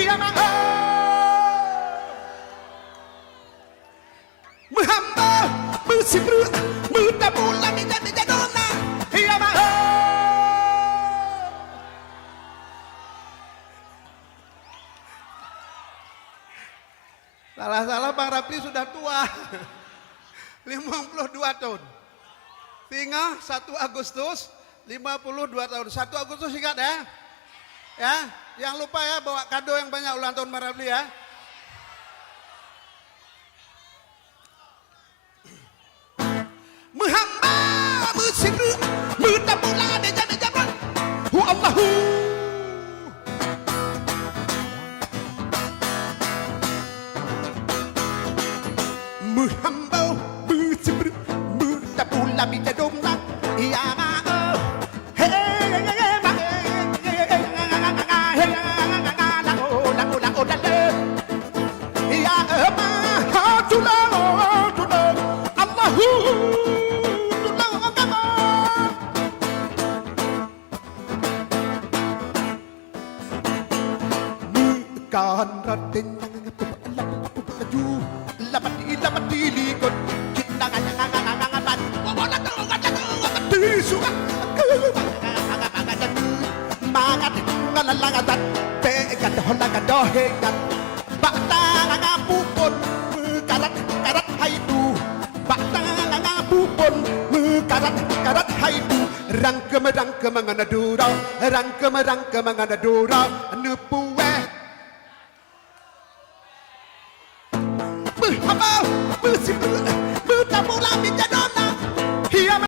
dia mangมือฮัมเบอร์มือสิบเรือมือตะปูลามิจะโดนนะdia mang Salah-salah Bang Rapli sudah tua 52 tahun Singa 1 Agustus 52 tahun 1 Agustus ingat ya ya yang lupa ya bawa kado yang banyak ulang tahun Bang Rapli ya Muhammad Musibru Mutabula Deja Hu Allahu Muhammad Musibru Mutabula Deja Domna Yaการรัดเต็นยังปุ๊บละยูละบัดดีลีกดคิดดังบัดว่าละต้องกันตีสุกมากันละกันเตะกันฮอลกันดอเฮกันบักตาละปูปนมือการัดให้ดูบักตาละปูปนมือการัดให้ดูรังเกมังกันดูเรารังเกมังกันดูเรานูปูเวมือฮัมเบอร์มือสิบ